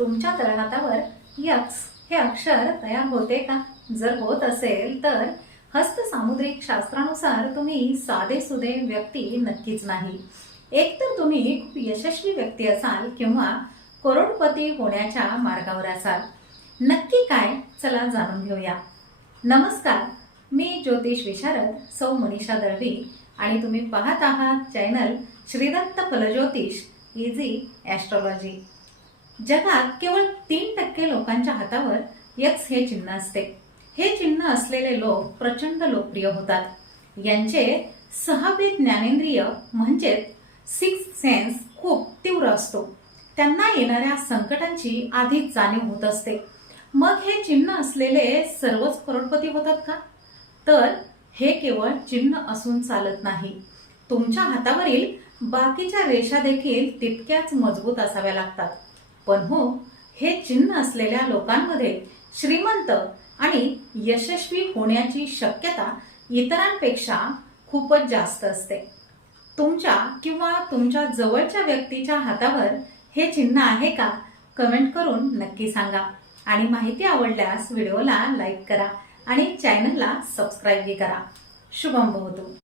तुमच्या तळहातावर यक्स हे अक्षर तयार होते का? जर होत असेल तर हस्त सामुद्रिक शास्त्रानुसार तुम्ही साधेसुधे व्यक्ती नक्कीच नाही. एकतर तुम्ही खूप यशस्वी व्यक्ती असाल किंवा करोडपती होण्याच्या मार्गावर असाल. नक्की काय? चला जाणून घेऊया. नमस्कार, मी ज्योतिष विशारद सौ मनीषा दळवी आणि तुम्ही पाहत आहात चॅनल श्रीदत्त फलज्योतिष इझी ॲस्ट्रॉलॉजी. जगात केवळ 3% लोकांच्या हातावर यक्स हे चिन्ह असते. हे चिन्ह असलेले लोक प्रचंड लोकप्रिय होतात. यांचे सहावे ज्ञानेंद्रिय म्हणजे सिक्स्थ सेन्स खूप तीव्र असतो. त्यांना येणाऱ्या संकटांची आधीच जाणीव होत असते. मग हे चिन्ह असलेले सर्वच करोडपती होतात का? तर हे केवळ चिन्ह असून चालत नाही. तुमच्या हातावरील बाकीच्या रेषा देखील तितक्याच मजबूत असाव्या लागतात. पण हो, हे चिन्ह असलेल्या लोकांमध्ये श्रीमंत आणि यशस्वी होण्याची शक्यता इतरांपेक्षा खूपच जास्त असते. तुमच्या किंवा तुमच्या जवळच्या व्यक्तीच्या हातावर हे चिन्ह आहे का? कमेंट करून नक्की सांगा. आणि माहिती आवडल्यास व्हिडिओला लाईक करा आणि चॅनलला सबस्क्राईबही करा. शुभम भवतु.